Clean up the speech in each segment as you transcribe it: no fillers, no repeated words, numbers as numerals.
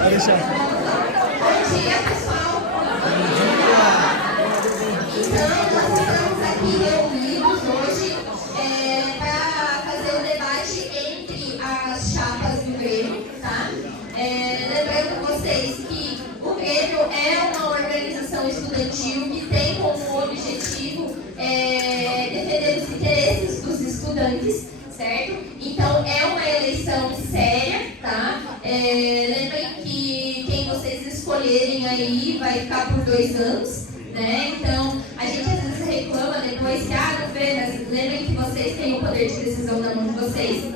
Bom dia, pessoal. Então, nós estamos aqui reunidos hoje para fazer o debate entre as chapas do Grêmio, tá? Lembrando vocês que o Grêmio é uma organização estudantil que tem como objetivo defender os interesses dos estudantes, certo? Então, é uma eleição séria, tá? Lembrem que quem vocês escolherem aí vai ficar por 2 anos, né? Então, a gente às vezes reclama depois que, não vê, mas lembrem que vocês têm o poder de decisão na mão de vocês.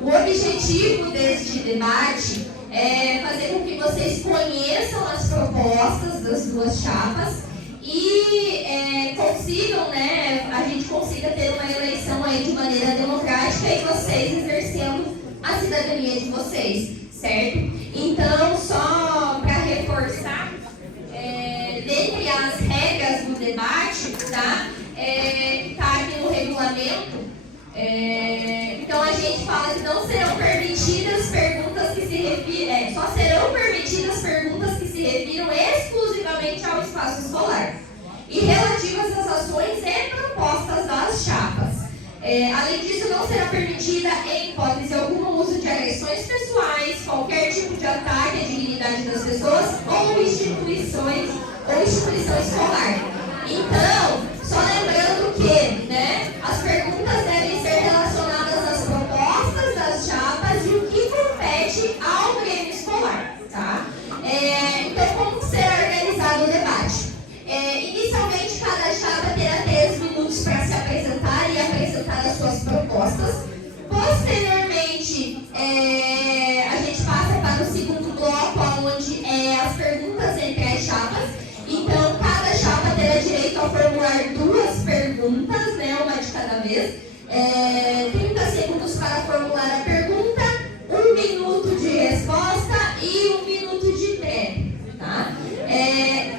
O objetivo deste debate é fazer com que vocês conheçam as propostas das duas chapas e consigam, né, a gente consiga ter uma eleição aí de maneira democrática e vocês exercendo a cidadania de vocês, certo? Então, só para reforçar, dentre as regras do debate, tá? Que está aqui no regulamento, então a gente fala que não serão permitidas perguntas que se refiram, só serão permitidas perguntas que se refiram exclusivamente ao espaço escolar e relativas às ações e propostas das chapas. Além disso, não será permitida, em hipótese alguma, o uso de agressões pessoais, qualquer tipo de ataque à dignidade das pessoas ou instituição escolar. Então, só lembrando que, né, as perguntas devem ser relacionadas às propostas das chapas e o que compete ao Grêmio escolar, tá? Então, como será organizado o debate? Inicialmente, cada chapa terá 3 minutos para se apresentar e apresentar as suas propostas. Posteriormente, a gente passa para o segundo bloco, onde as perguntas entre as chapas. Então, cada chapa terá direito a formular 2 perguntas, né, uma de cada vez. 30 segundos para formular a pergunta, 1 minuto de resposta e 1 minuto de tempo, tá?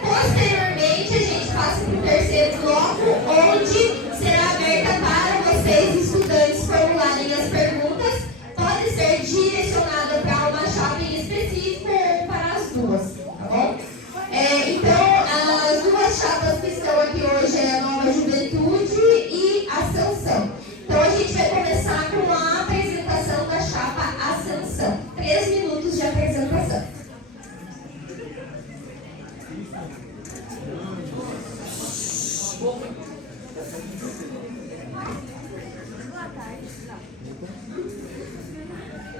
Posteriormente, a gente passa para o terceiro bloco, onde será aberta para vocês, estudantes, formularem as perguntas. Pode ser direcionada para uma chapa em específico ou para as duas, tá bom? Então, as 2 chapas que estão aqui hoje é a Nova Juventude e a Ascensão. Então, a gente vai começar com a apresentação da chapa Ascensão. 3 minutos de apresentação.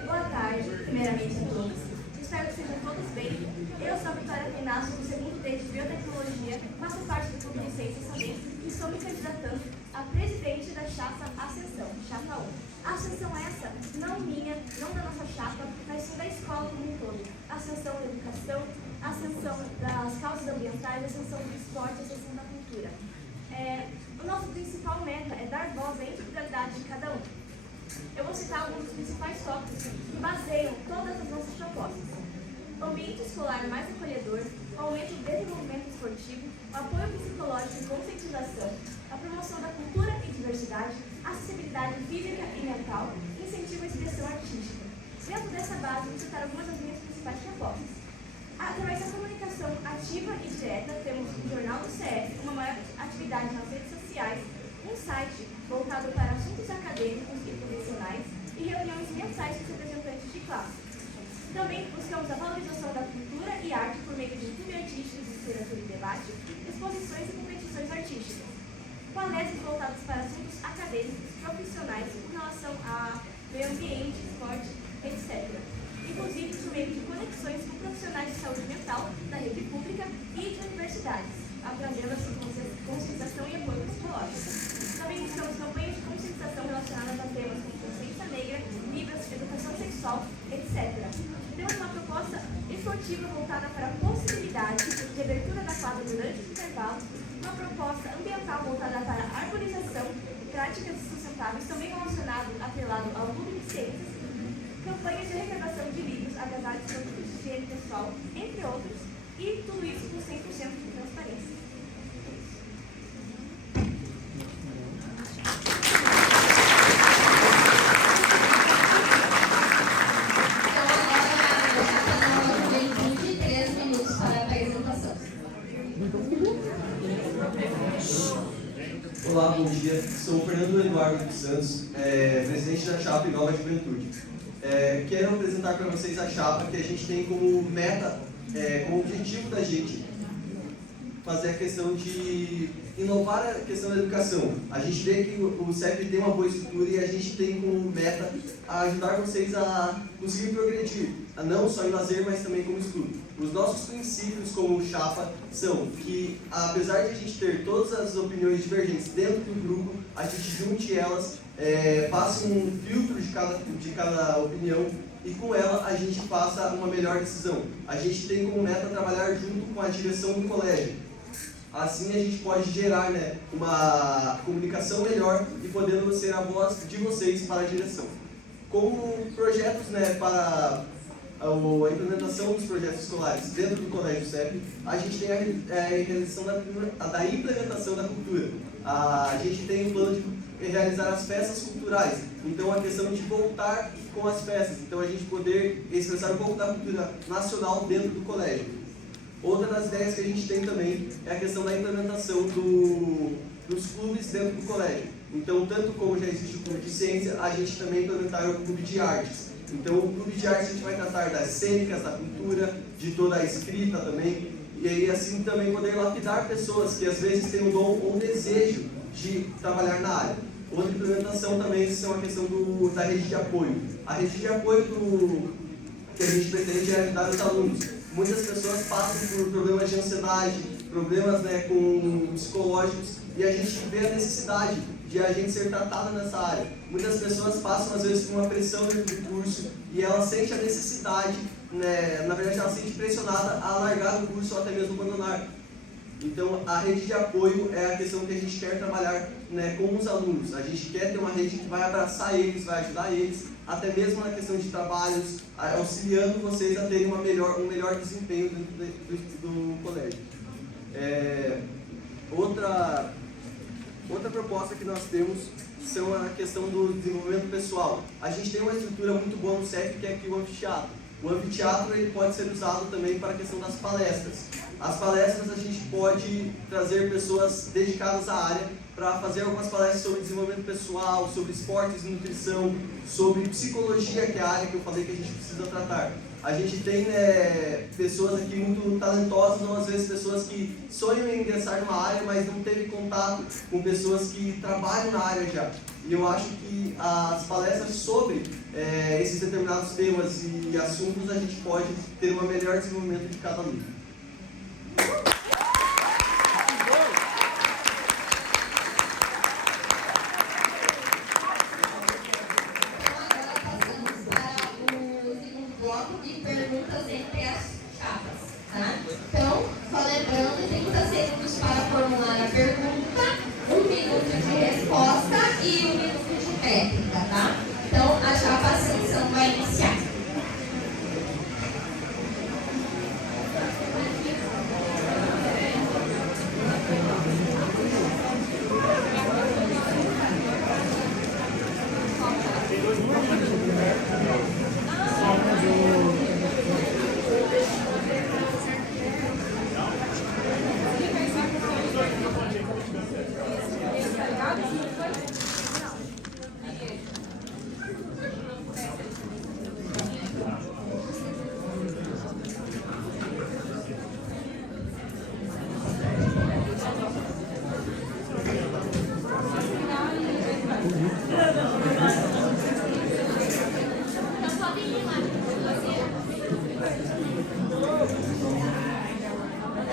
Boa tarde, primeiramente a todos. Espero que sejam todos bem. Eu sou a Vitória Penasso, do segundo D de Biotecnologia, faço parte do Clube de Ciências Saberes e estou me candidatando a presidente da chapa Ascensão, chapa 1. A ascensão essa, não minha, não da nossa chapa, mas sim da escola como um todo. Ascensão da educação, ascensão das causas ambientais, ascensão do esporte, ascensão da cultura. O nosso principal meta é dar voz à individualidade de cada um. Eu vou citar alguns dos principais tópicos que baseiam todas as nossas propostas. O ambiente escolar mais acolhedor, o aumento do desenvolvimento esportivo, o apoio psicológico e conscientização, a promoção da cultura e diversidade, acessibilidade física e mental, incentivo à expressão artística. Dentro dessa base, vou citar algumas das minhas principais propostas. Através da comunicação ativa e direta, temos o Jornal do CF, uma maior atividade nas redes sociais, um site voltado para assuntos acadêmicos e profissionais e reuniões mensais com os representantes de classe. Também buscamos a valorização da cultura e arte por meio de um clube artístico de literatura e debate, exposições e competições artísticas. Palestras voltadas para assuntos acadêmicos, profissionais com relação a meio ambiente, esporte, etc. Inclusive por meio de conexões com profissionais de saúde mental da rede pública e de universidades, abrangendo a conscientização e apoio psicológico. Também buscamos campanhas de conscientização relacionadas a temas como consciência negra, Libras, educação sexual, etc. Temos uma proposta esportiva voltada para a possibilidade de abertura da quadra durante os intervalos, uma proposta ambiental voltada para a arborização e práticas sustentáveis, também atrelado ao clube de ciências, campanhas de arrecadação de livros, agasalhos, produtos de higiene pessoal, entre outros, e tudo isso com 100% de transparência. Então, agora, a chapa Nova Juventude Olá, bom dia. Sou o Fernando Eduardo dos Santos, presidente da Chapa Inova Juventude. Quero apresentar para vocês a chapa que a gente tem como meta, como objetivo da gente fazer a questão de inovar a questão da educação. A gente vê que o CEP tem uma boa estrutura e a gente tem como meta ajudar vocês a conseguir progredir, não só em lazer, mas também como estudo. Os nossos princípios como chapa são que, apesar de a gente ter todas as opiniões divergentes dentro do grupo, a gente junte elas, faça um filtro de cada opinião e com ela a gente faça uma melhor decisão. A gente tem como meta trabalhar junto com a direção do colégio. Assim a gente pode gerar, uma comunicação melhor e podendo ser a voz de vocês para a direção. Como projetos para a implementação dos projetos escolares dentro do Colégio CEP, a gente tem a realização da implementação da cultura. A gente tem o plano de realizar as festas culturais, então a questão de voltar com as festas, então a gente poder expressar um pouco da cultura nacional dentro do colégio. Outra das ideias que a gente tem também é a questão da implementação dos clubes dentro do colégio. Então, tanto como já existe o clube de ciência, a gente também implementar o clube de artes. Então, o clube de artes a gente vai tratar das cênicas, da pintura, de toda a escrita também, e aí assim também poder lapidar pessoas que às vezes têm o dom ou o desejo de trabalhar na área. Outra implementação também são a questão da rede de apoio. A rede de apoio que a gente pretende é ajudar os alunos. Muitas pessoas passam por problemas de ansiedade, problemas com psicológicos, e a gente vê a necessidade de a gente ser tratado nessa área. Muitas pessoas passam às vezes por uma pressão dentro do curso e ela sente a necessidade, na verdade ela se sente pressionada a largar o curso ou até mesmo abandonar. Então a rede de apoio é a questão que a gente quer trabalhar com os alunos. A gente quer ter uma rede que vai abraçar eles, vai ajudar eles, até mesmo na questão de trabalhos, auxiliando vocês a terem um melhor desempenho dentro do colégio. Outra proposta que nós temos são a questão do desenvolvimento pessoal. A gente tem uma estrutura muito boa no CEP, que é aqui o anfiteatro. O anfiteatro ele pode ser usado também para a questão das palestras. As palestras a gente pode trazer pessoas dedicadas à área para fazer algumas palestras sobre desenvolvimento pessoal, sobre esportes e nutrição, sobre psicologia, que é a área que eu falei que a gente precisa tratar. A gente tem pessoas aqui muito talentosas, ou às vezes pessoas que sonham em ingressar numa área, mas não teve contato com pessoas que trabalham na área já. E eu acho que as palestras sobre esses determinados temas e assuntos, a gente pode ter um melhor desenvolvimento de cada aluno. Perguntas entre as chapas, tá? Então, só lembrando, 30 segundos para formular a pergunta, 1 minuto de resposta e 1 minuto de réplica, tá? Então, a chapa Ascensão vai iniciar.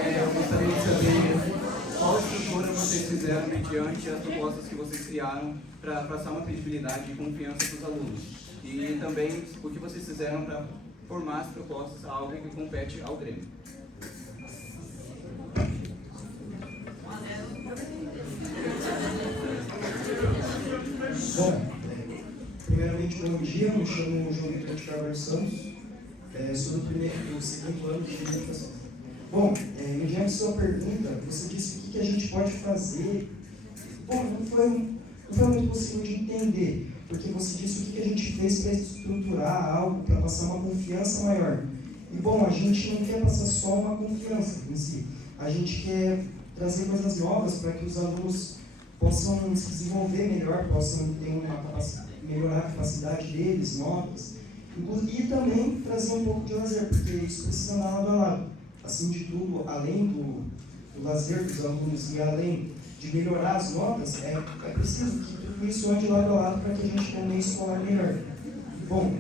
Eu gostaria de saber qual estrutura vocês fizeram mediante as propostas que vocês criaram para passar uma credibilidade e confiança para os alunos. E também o que vocês fizeram para formar as propostas a algo que compete ao Grêmio. Bom, primeiramente, bom dia, me chamo João Vitor de Carvalho Santos, sou do segundo ano de educação. Bom, mediante sua pergunta, você disse o que a gente pode fazer. Bom, não foi muito possível de entender, porque você disse o que a gente fez para estruturar algo, para passar uma confiança maior. E bom, a gente não quer passar só uma confiança em si, a gente quer trazer coisas novas para que os alunos possam se desenvolver melhor, possam ter melhorar a capacidade deles, notas, e também trazer um pouco de lazer, porque isso precisa andar lado a lado. Assim de tudo, além do lazer dos alunos e além de melhorar as notas, é preciso que tudo isso ande lado a lado para que a gente tenha um meio escolar melhor. Bom,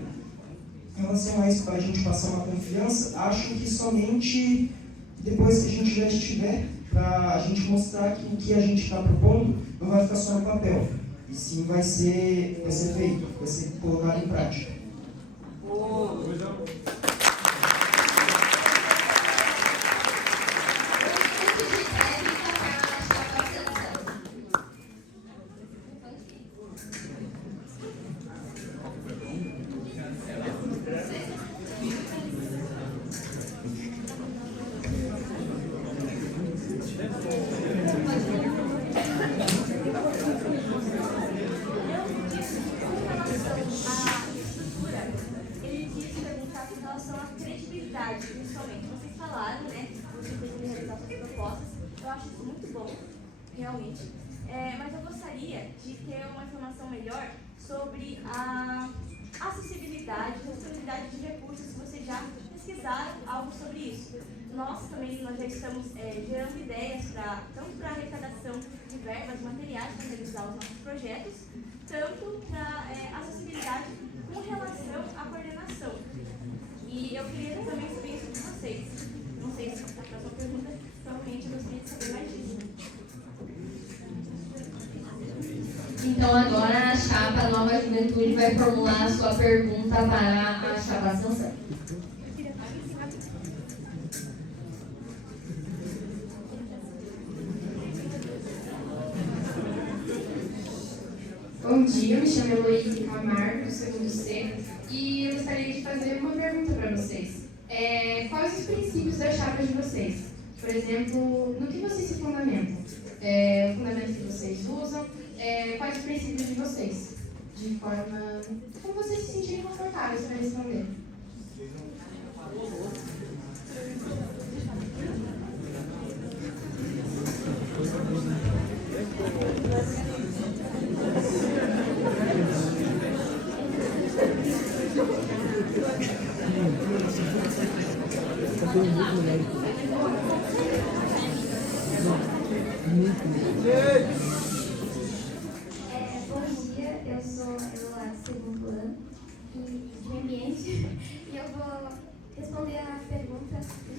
em relação a isso, para a gente passar uma confiança, acho que somente depois que a gente já estiver, para a gente mostrar que o que a gente está propondo não vai ficar só no papel, e sim vai ser feito, vai ser colocado em prática. Principalmente, vocês falaram, né? Vocês precisam realizar suas propostas. Eu acho isso muito bom, realmente. Mas eu gostaria de ter uma informação melhor sobre a acessibilidade, disponibilidade de recursos, se vocês já pesquisaram algo sobre isso. Nós já estamos gerando ideias tanto para arrecadação de verbas, materiais para realizar os nossos projetos, tanto para acessibilidade com relação à coordenação. E eu queria também saber isso de vocês. Não sei se a próxima pergunta, provavelmente eu gostaria de saber mais disso. Então agora a chapa Nova Juventude vai formular a sua pergunta para a chapa Ascensão. Bom dia, me chamo Heloísa Camargo, do segundo C, e eu gostaria de fazer uma pergunta para vocês. Quais os princípios da chapa de vocês? Por exemplo, no que vocês se fundamentam? O fundamento que vocês usam? Quais os princípios de vocês? De forma... como vocês se sentirem confortáveis para responder. Bom dia, eu sou Eloá do segundo ano de ambiente e eu vou responder a pergunta do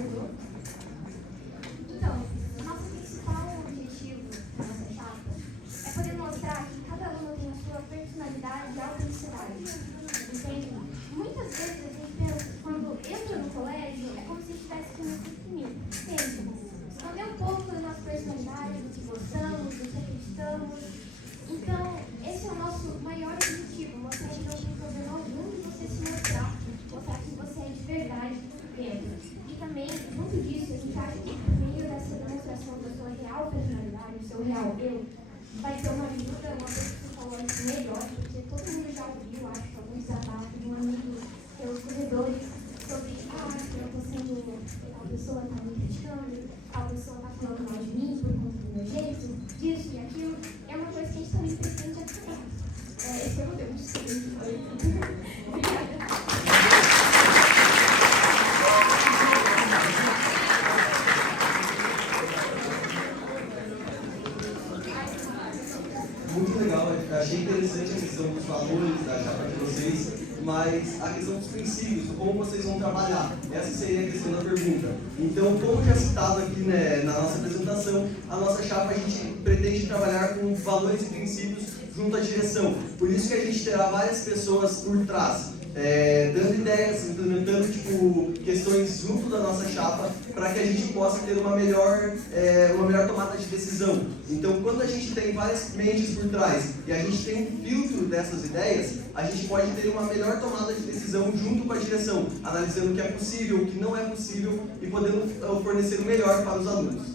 Edu. Então, nosso principal objetivo da nossa chapa é poder mostrar que cada aluno tem a sua personalidade e autenticidade. Entende? Muitas vezes a gente pensa, quando entra no colégio, é como se estivesse que nos definir. Entende? Esconder um pouco da nossa personalidade, do que gostamos, do que acreditamos. Então, esse é o nosso maior objetivo, mostrar que não tem problema algum de você se mostrar que você é de verdade dentro. E também, junto disso, a gente acha que por meio dessa demonstração da sua real personalidade, do seu real eu, vai ter uma ajuda, uma psicológica melhor, porque todo mundo já ouviu, acho que alguns desabafos de um amigo pelos corredores sobre, eu estou sendo, a pessoa está me criticando, a pessoa está falando mal de mim por conta do meu jeito, disso e aquilo. É uma coisa que a gente também pretende aplicar. Esse é o modelo de seguinte. Obrigada. Muito legal, achei interessante a questão dos valores da chapa de vocês, mas a questão dos princípios, como vocês vão trabalhar, essa seria a questão da pergunta. Então, como já citado aqui, né, na nossa apresentação, a nossa chapa a gente pretende trabalhar com valores e princípios junto à direção. Por isso que a gente terá várias pessoas por trás, dando ideias, implementando questões junto da nossa chapa para que a gente possa ter uma melhor tomada de decisão. Então, quando a gente tem várias mentes por trás e a gente tem um filtro dessas ideias, a gente pode ter uma melhor tomada de decisão junto com a direção, analisando o que é possível, o que não é possível e podendo fornecer o melhor para os alunos.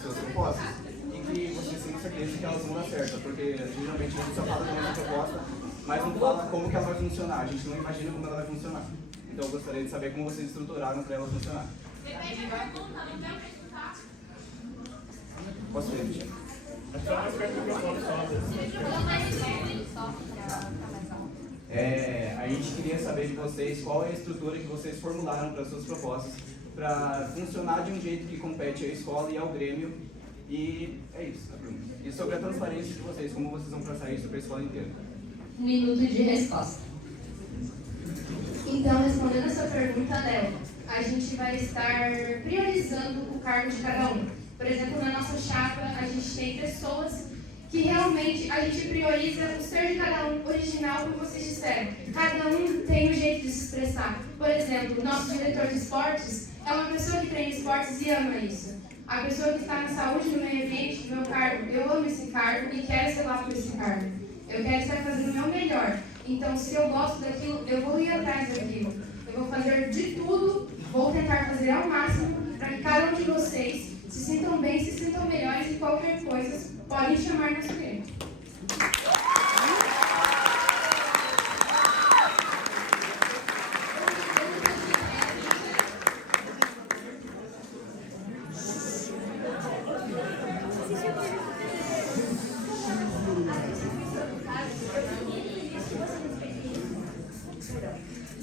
suas propostas e que vocês tenham certeza que elas vão dar certo, porque geralmente a gente só fala da nossa proposta, mas não fala como que ela vai funcionar, a gente não imagina como ela vai funcionar. Então eu gostaria de saber como vocês estruturaram para ela funcionar. Posso ver, Michel? A gente queria saber de vocês qual é a estrutura que vocês formularam para suas propostas para funcionar de um jeito que compete à escola e ao Grêmio. E é isso, a pergunta. E sobre a transparência de vocês, como vocês vão passar isso para a escola inteira? 1 minuto de resposta. Então, respondendo a sua pergunta, Léo, a gente vai estar priorizando o cargo de cada um. Por exemplo, na nossa chapa, a gente tem pessoas que realmente a gente prioriza o ser de cada um original, como vocês disseram. Cada um tem um jeito de se expressar. Por exemplo, nosso diretor de esportes é uma pessoa que treina esportes e ama isso. A pessoa que está na saúde, no meio ambiente, no meu cargo, eu amo esse cargo e quero ser lá por esse cargo. Eu quero estar fazendo o meu melhor. Então, se eu gosto daquilo, eu vou ir atrás daquilo. Eu vou fazer de tudo, vou tentar fazer ao máximo para que cada um de vocês se sintam bem, se sintam melhores e qualquer coisa podem chamar nosso Grêmio.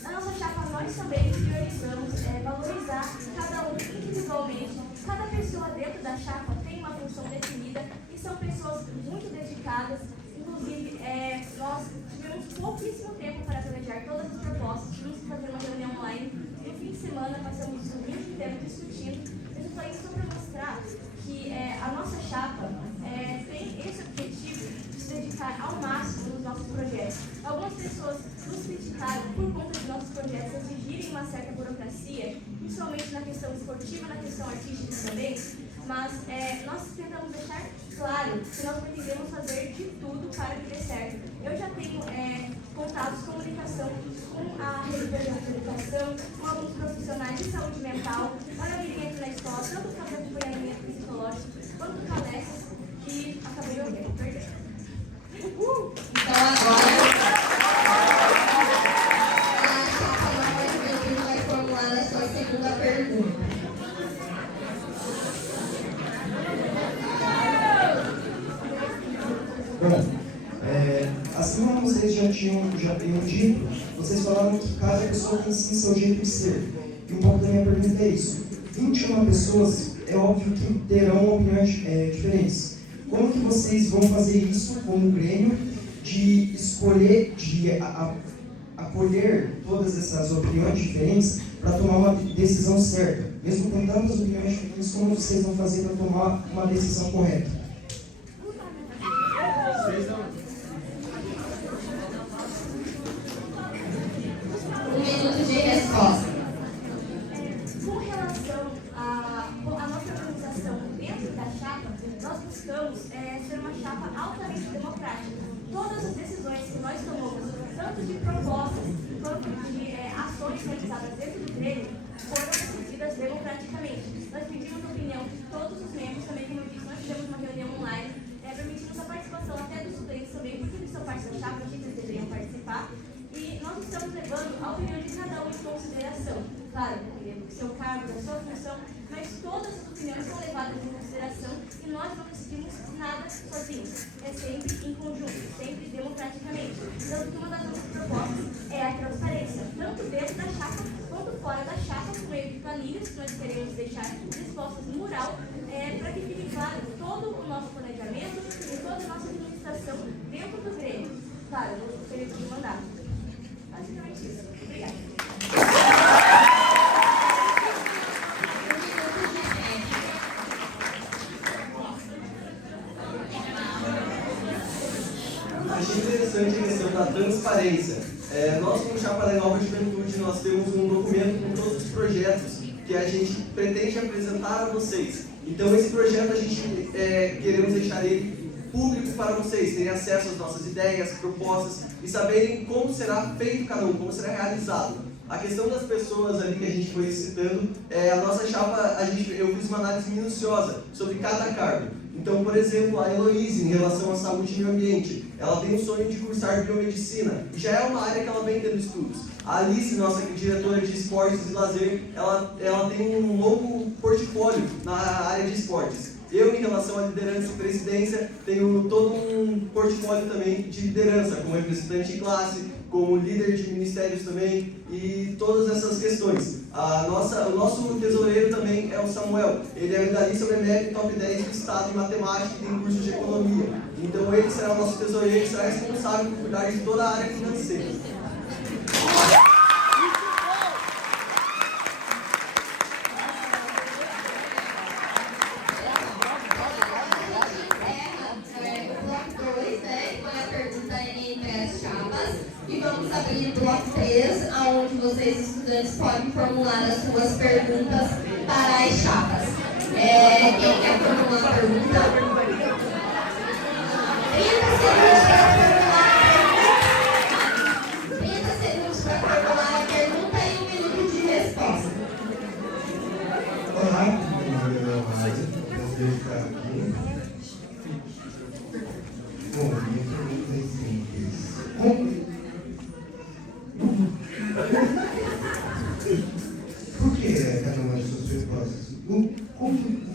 Na nossa chapa, nós também priorizamos valorizar cada um individualmente. Cada pessoa dentro da chapa tem uma função definida e são pessoas muito dedicadas. Inclusive, nós tivemos pouquíssimo tempo para planejar todas as propostas. Tivemos que fazer uma reunião online. No fim de semana, passamos o dia inteiro discutindo. Isso foi só para mostrar que a nossa chapa tem esse objetivo de se dedicar ao máximo nos nossos projetos. Algumas pessoas nos criticaram por conta de nossos projetos exigirem uma certa burocracia, principalmente na questão esportiva, na questão artística também, mas nós tentamos deixar claro que nós pretendemos fazer de tudo para que dê certo. Eu já tenho contatos de comunicação com a representante de educação, com alguns profissionais de saúde mental, para atendimento na escola, tanto fazer acompanhamento psicológico quanto palestras, e acabei de ouvir, perdão. Então agora a chapa nova de Juventude vai formular a sua segunda pergunta. Bom, assim como vocês já tinham dito, vocês falaram que cada pessoa tem sim seu jeito de ser. E um pouco da minha pergunta é isso. 21 pessoas, é óbvio que terão opiniões diferentes. Como que vocês vão fazer isso como Grêmio, de escolher, de acolher todas essas opiniões diferentes para tomar uma decisão certa? Mesmo com tantas opiniões diferentes, como vocês vão fazer para tomar uma decisão correta? Um minuto de resposta. Com relação à nossa organização dentro da chapa, nós buscamos ser uma chapa altamente democrática. Todas as decisões que nós tomamos, tanto de propostas quanto de ações realizadas dentro do Grêmio, foram decididas democraticamente. Nós pedimos a opinião de todos os membros, também, como eu disse, nós fizemos uma reunião online, permitimos a participação até dos suplentes também, porque eles são parte da chapa, eles deveriam participar. E nós estamos levando a opinião de cada um em consideração. Claro, dependendo do seu cargo, da sua função, mas todas as opiniões são levadas em consideração e nós não decidimos nada sozinhos. É sempre em conjunto, sempre democraticamente. Tanto que uma das nossas propostas é a transparência, tanto dentro da chapa quanto fora da chapa, por meio de planilhas que nós queremos deixar dispostas no mural, para que fique claro todo o nosso planejamento e toda a nossa administração dentro do Grêmio. Claro, no período de mandato. Basicamente isso. Obrigada. Achei interessante a questão da transparência. Nós, como Chapa da Nova Juventude, nós temos um documento com todos os projetos que a gente pretende apresentar a vocês. Então, esse projeto a gente queremos deixar ele público para vocês, terem acesso às nossas ideias, propostas e saberem como será feito cada um, como será realizado. A questão das pessoas ali que a gente foi citando, a nossa chapa, eu fiz uma análise minuciosa sobre cada cargo. Então, por exemplo, a Heloíse, em relação à saúde e meio ambiente, ela tem o sonho de cursar biomedicina, e já é uma área que ela vem tendo estudos. A Alice, nossa diretora de esportes e lazer, ela tem um longo portfólio na área de esportes. Eu, em relação à liderança e presidência, tenho todo um portfólio também de liderança, como representante em classe, como líder de ministérios também, e todas essas questões. O nosso tesoureiro também é o Samuel. Ele é medalhista BMF top 10 do estado em matemática e tem curso de economia. Então ele será o nosso tesoureiro e será responsável por cuidar de toda a área financeira. E vamos abrir o bloco 3, onde vocês, estudantes, podem formular as suas perguntas para as chapas. Quem quer formular a pergunta? 30 segundos para formular a pergunta e 1 minuto de resposta. Olá, meu nome é Leonardo, prazer estar aqui. Bom, minha pergunta é simples. Por que cada uma das suas respostas? O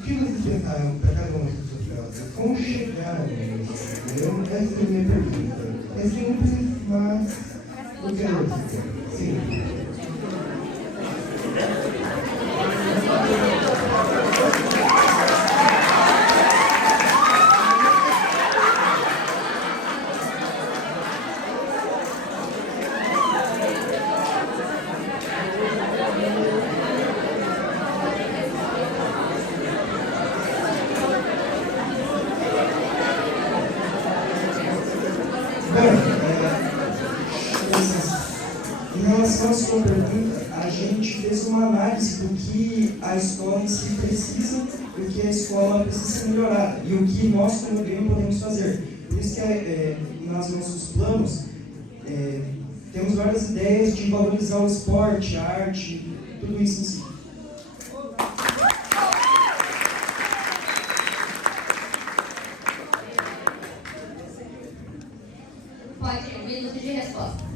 que vocês pensaram para cada uma das suas respostas? Como chegaram nisso? Essa é a minha pergunta. É simples, mas eu quero saber. Sim. Em relação à sua pergunta, a gente fez uma análise do que a escola em si precisa, do que a escola precisa melhorar e o que nós, como grêmio, podemos fazer. Por isso que nos nossos planos temos várias ideias de valorizar o esporte, a arte, tudo isso em si. Pode, 1 minuto de resposta.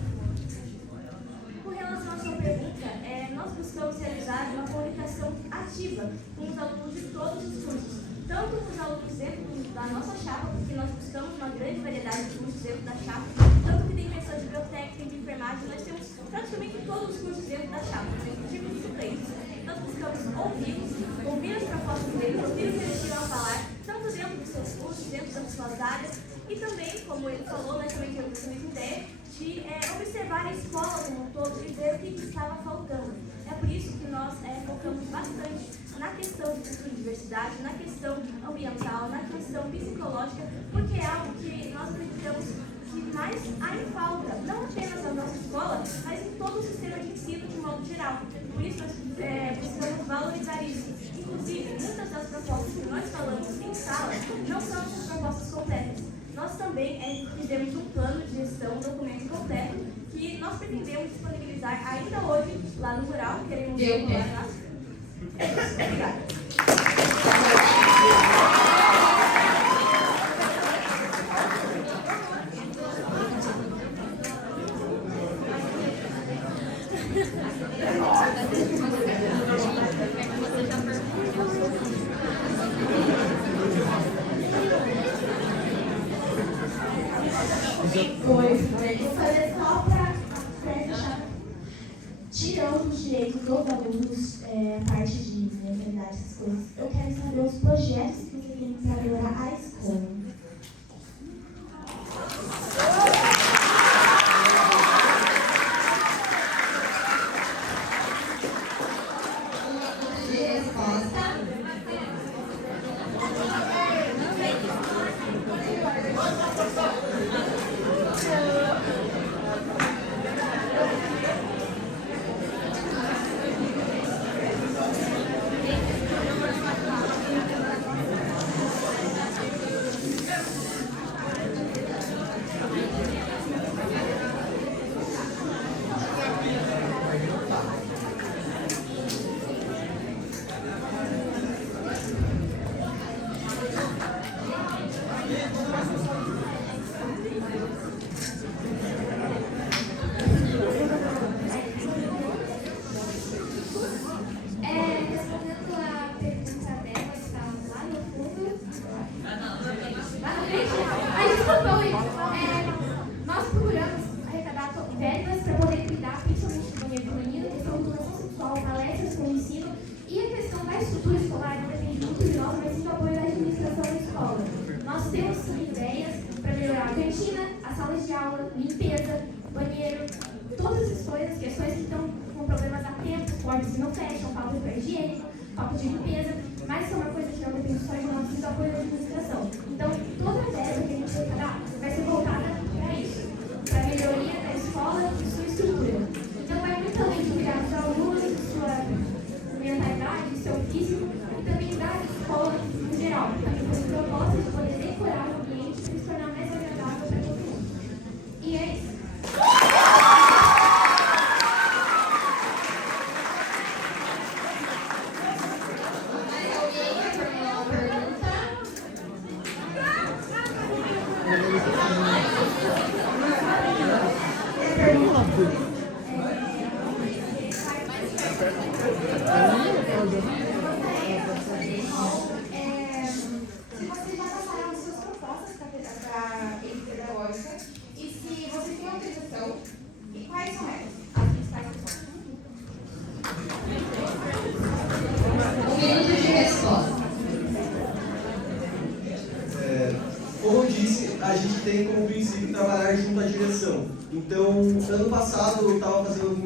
Com relação à sua pergunta, nós buscamos realizar uma comunicação ativa com os alunos de todos os cursos, tanto com os alunos dentro da nossa chapa, porque nós buscamos uma grande variedade de cursos dentro da chapa, tanto que tem pessoas de biotécnica, de enfermagem, nós temos praticamente todos os cursos dentro da chapa, inclusive disciplinas. Nós buscamos ouvir as propostas deles, ouvir o que eles tinham a falar, tanto dentro dos seus cursos, dentro das suas áreas, e também, como ele falou, nós também temos a mesma ideia de observar a escola como um todo e ver o que estava faltando. É por isso que nós focamos bastante na questão de cultura e diversidade, na questão ambiental, na questão psicológica, porque é algo que nós acreditamos que mais há em falta, não apenas na nossa escola, mas em todo o sistema de ensino de modo geral. Por isso nós precisamos valorizar isso. Inclusive, muitas das propostas que nós falamos em sala não são essas propostas completas. Nós também fizemos um plano de gestão, um documento completo, que nós pretendemos disponibilizar ainda hoje lá no Rural. Queremos formular lá. Obrigada. Vou fazer só para fechar. Tirando os direitos dos alunos, a parte de verdade, essas coisas, eu quero saber os projetos que você tem para melhorar a escola. De resposta. nós temos ideias para melhorar a cantina, as salas de aula, limpeza, banheiro, todas as coisas, questões que estão com problemas há tempo, portas que não fecham, falta de higiene, falta de limpeza, mas isso é uma coisa que não depende só de nós, precisa apoio da administração. Então, toda a verba que a gente vai dar vai ser voltada para isso, para a melhoria da escola e sua estrutura. Então, vai muito além de criar os alunos, sua mentalidade, seu físico, e também da escola em geral, também com proposta de poder decorar o ambiente para se tornar mais agradável para todo mundo. E é isso. Mais alguém quer formular uma pergunta? Se vocês já passaram as suas propostas para a equipe pedagógica e se vocês têm autorização, e quais são elas? As principais questões. Um minuto de resposta. Como eu disse, a gente tem como princípio trabalhar junto à direção. Então, ano passado eu estava fazendo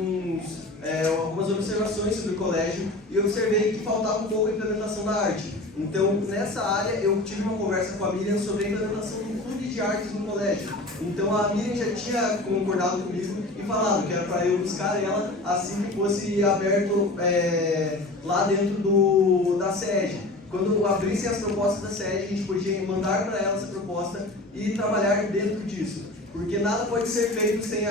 algumas observações sobre o colégio e eu observei que faltava um pouco a implementação da arte. Então, nessa área, eu tive uma conversa com a Miriam sobre a implementação do clube de artes no colégio. Então, a Miriam já tinha concordado comigo e falado que era para eu buscar ela assim que fosse aberto lá dentro da sede. Quando abrissem as propostas da sede, a gente podia mandar para ela essa proposta e trabalhar dentro disso. Porque nada pode ser feito sem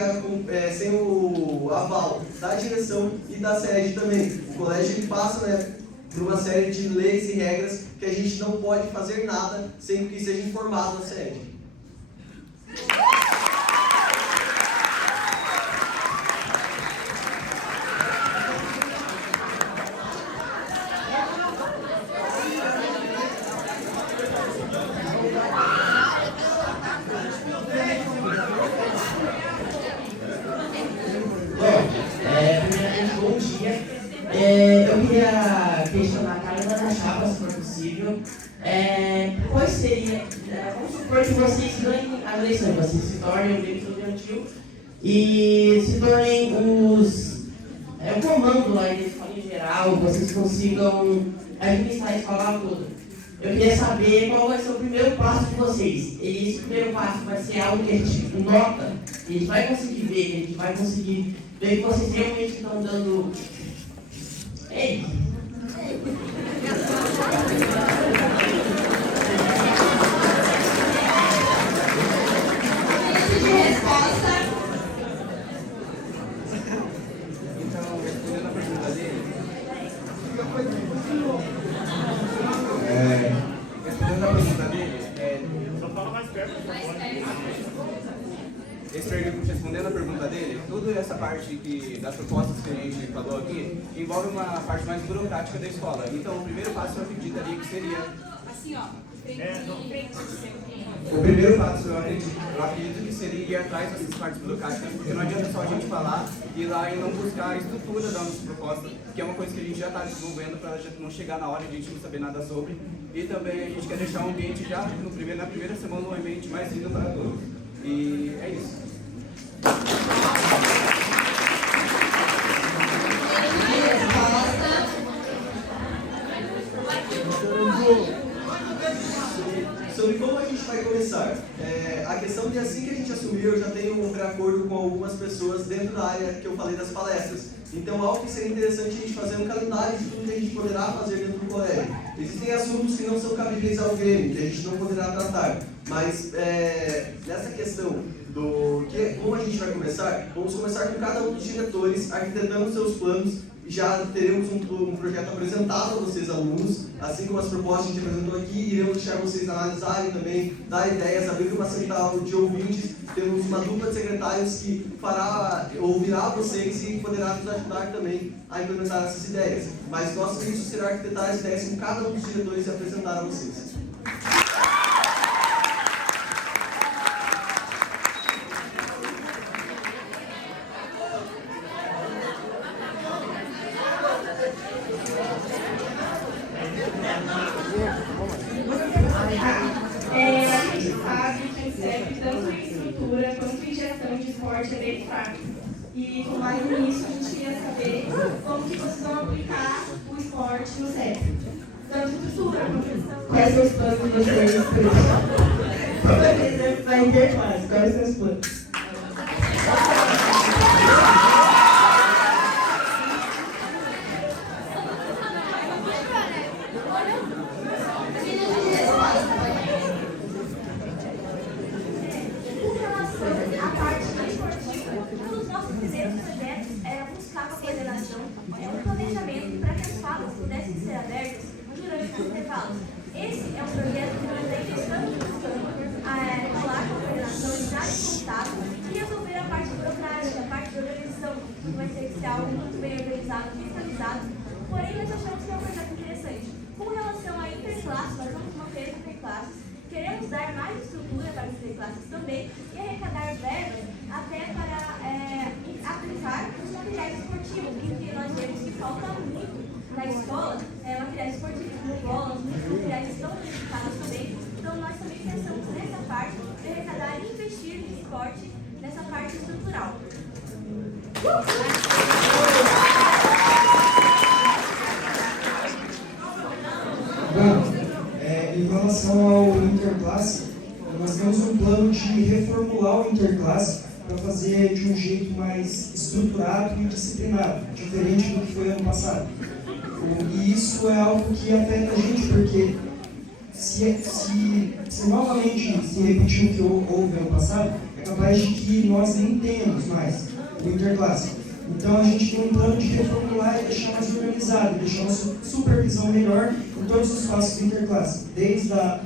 o aval da direção e da sede também. O colégio ele passa por uma série de leis e regras que a gente não pode fazer nada sem que seja informado a sede. Primeiramente, bom dia. Eu queria questionar a cada uma das chapas, se for possível. Qual seria, vamos supor que vocês ganhem a eleição, vocês se tornem o líder estudantil e se tornem o comando lá da escola em geral, vocês consigam administrar a escola toda. Eu queria saber qual vai ser o primeiro passo de vocês. E esse primeiro passo vai ser algo que a gente nota, que a gente vai conseguir ver, que a gente vai conseguir ver que vocês realmente estão dando. Ei! Minuto de resposta. Então, respondendo a pergunta dele, respondendo a pergunta dele, toda essa parte das propostas que a gente falou aqui envolve uma parte mais burocrática da escola. Então, o primeiro passo eu acreditaria que seria... Assim, ó. O primeiro passo eu acredito que seria ir atrás dessas partes burocráticas, porque não adianta só a gente falar, ir lá e não buscar a estrutura da nossa proposta, que é uma coisa que a gente já está desenvolvendo para não chegar na hora de a gente não saber nada sobre. E também a gente quer deixar o ambiente já na primeira semana um ambiente mais lindo para todos. E é isso. Sobre como a gente vai começar. A questão de assim que a gente assumir, eu já tenho um pré-acordo com algumas pessoas dentro da área que eu falei das palestras. Então, algo que seria interessante a gente fazer um calendário de tudo que a gente poderá fazer dentro do colégio. Existem assuntos que não são cabíveis ao game, que a gente não poderá tratar. Mas, nessa questão como a gente vai começar, vamos começar com cada um dos diretores arquitetando seus planos. Já teremos um projeto apresentado a vocês, alunos, assim como as propostas que a gente apresentou aqui, iremos deixar vocês analisarem também, dar ideias, abrir uma central de ouvintes. Temos uma dupla de secretários que ouvirá vocês e poderá nos ajudar também a implementar essas ideias. Mas nosso serviço será arquitetar as ideias com cada um dos diretores e apresentar a vocês. sabe que o CEP, tanto em estrutura quanto em gestão de esporte, é bem fraco. E com base nisso, a gente queria saber como que vocês vão aplicar o esporte no CEP. Tanto estrutura quanto... Quais são os planos de vocês para a interclasse? Quais são os planos? Com relação à parte esportiva, um dos nossos primeiros projetos era buscar uma coordenação, um planejamento para que as falas pudessem ser abertas durante os intervalos. Esse é um projeto que nós ainda estamos buscando falar com a coordenação, entrar em contato e resolver a parte burocrática, a parte de organização, que vai ter que ser algo muito bem organizado, fiscalizado. Porém, nós achamos que é um projeto interessante. Com relação à interclasse, nós vamos manter as interclasses, queremos dar mais estrutura para as interclasses também e arrecadar verbas até para aplicar os materiais esportivos, porque nós vemos que falta muito na escola, materiais esportivos, como bolas, muitos materiais estão necessitados também. Então, nós também pensamos nessa parte de arrecadar e investir no esporte, nessa parte estrutural. Bom, em relação ao interclasse, nós temos um plano de reformular o interclasse para fazer de um jeito mais estruturado e disciplinado, diferente do que foi ano passado. E isso é algo que afeta a gente, porque se novamente se repetir o que houve ano passado, é capaz de que nós nem tenhamos mais o interclasse. Então a gente tem um plano de reformular e deixar mais organizado, deixar uma supervisão melhor em todos os passos do interclasse, desde a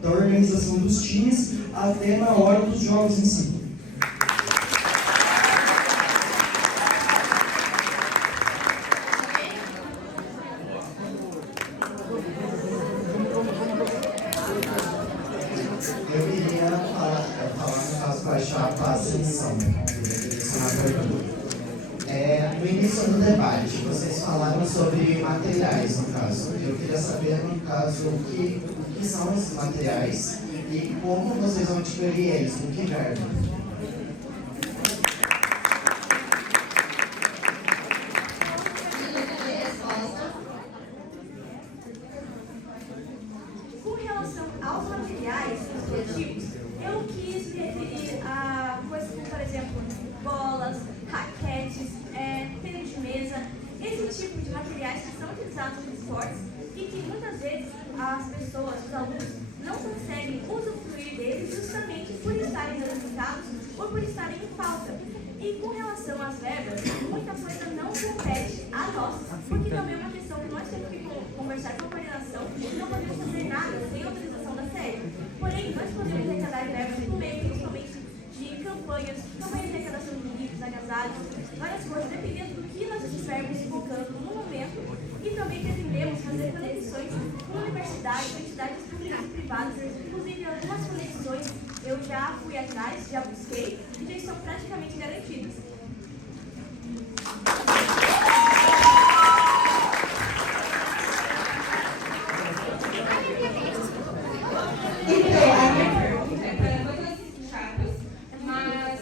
da organização dos times até na hora dos jogos em si. Eu queria falar no caso da chapa ascensão. No início do debate, vocês falaram sobre materiais, no caso. Eu queria saber, no caso, o que são esses materiais e como vocês vão adquirir eles, com que verba? Com relação aos materiais esportivos, eu quis referir a coisas como, por exemplo, bolas, raquetes, tênis de mesa, esse tipo de materiais que são utilizados nos esportes e que muitas vezes as pessoas, os alunos, não conseguem usufruir deles justamente por estarem necessitados ou por estarem em falta. E com relação às verbas, muita coisa não compete a nós, porque também é uma questão que nós temos que conversar com a coordenação, não podemos fazer nada sem autorização da SED. Porém, nós podemos arrecadar verbas por meio, principalmente, de campanhas de arrecadação de livros, agasalhos, várias coisas, dependendo do que nós estivermos focando no momento. E também pretendemos fazer conexões com universidades, entidades públicas e privadas, inclusive algumas conexões eu já fui atrás, já busquei e já estão praticamente garantidas. Então, a minha pergunta é para todas as chapas, mas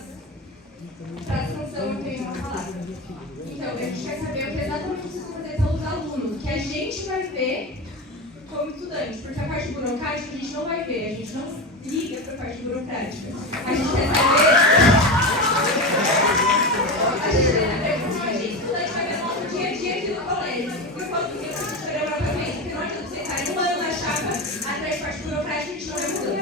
para a sanção eu tenho uma palavra. Então, a gente quer saber o que exatamente vocês vão fazer pelos alunos, que a gente vai ver como estudante, porque a parte burocrática a gente não vai ver, a gente não liga para a parte burocrática. A gente quer saber. A gente estudante vai ver o nosso dia a dia aqui no colégio. E quanto tempo a gente esperar para ver? Porque não adianta você estar um ano na chapa, atrás da parte burocrática a gente não vai mudar.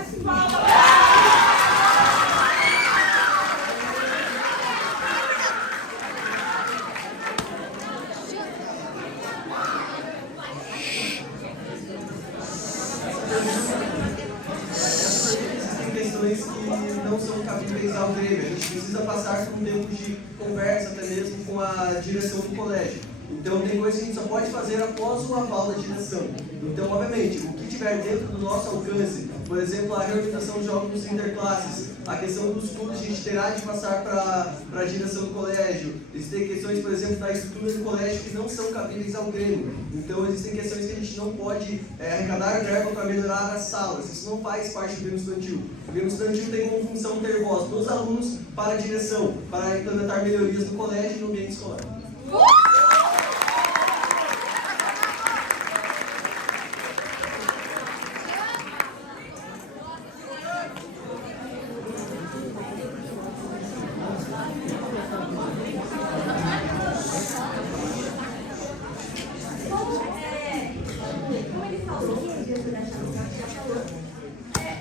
Existem questões que não são cabíveis ao Grêmio. A gente precisa passar por um tempo de conversa, até mesmo com a direção do colégio. Então tem coisas que a gente só pode fazer após o aval da direção. Então, obviamente, o que tiver dentro do nosso alcance, por exemplo, a reorientação de jogos interclasses, a questão dos clubes a gente terá de passar para a direção do colégio. Existem questões, por exemplo, da estrutura do colégio que não são cabíveis ao Grêmio. Então existem questões que a gente não pode arrecadar verba para melhorar as salas. Isso não faz parte do Grêmio Estudantil. O Grêmio Estudantil tem como função ter voz dos alunos para a direção, para implementar melhorias no colégio e no ambiente escolar. Como ele falou, o diretor da chapa já falou,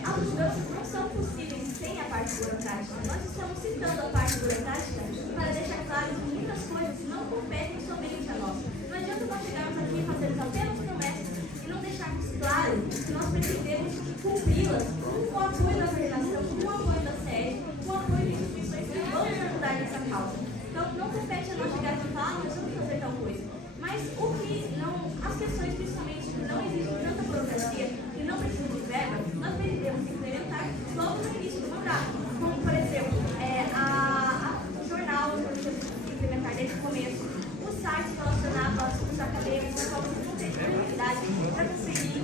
as mudanças não são possíveis sem a parte burocrática. Nós estamos citando a parte burocrática para deixar claro que muitas coisas não competem somente a nós. Não adianta nós chegarmos aqui e fazermos apenas promessas e não deixarmos claro que nós pretendemos cumpri-las com o apoio da coordenação, com o apoio da sede, com o apoio de instituições que vão nos ajudar nessa causa. Então, não compete a nós chegar aqui e falar, nós vamos fazer tal coisa. Mas o que não, as questões principalmente que não existe tanta burocracia e não precisa de verba, nós devemos implementar logo no início do mandato. Como, por exemplo, o jornal, nós temos que implementar desde o começo, o site relacionado aos cursos acadêmicos, qual você não tem disponibilidade para conseguir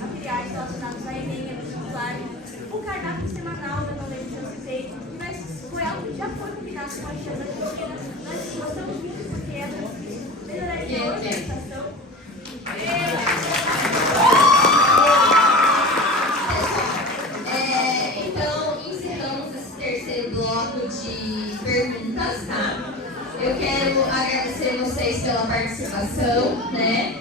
materiais relacionados a Enem, a vestibular, o cardápio semanal da Colégio que eu citei, mas foi algo que já foi combinado com a Tia da Argentina, nós gostamos muito porque é melhoraria a organização. Então, encerramos esse terceiro bloco de perguntas, tá? Eu quero agradecer vocês pela participação, né?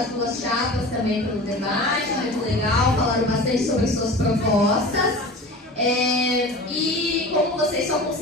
As duas chapas também pelo debate, muito legal, falaram bastante sobre suas propostas. E como vocês só conseguiram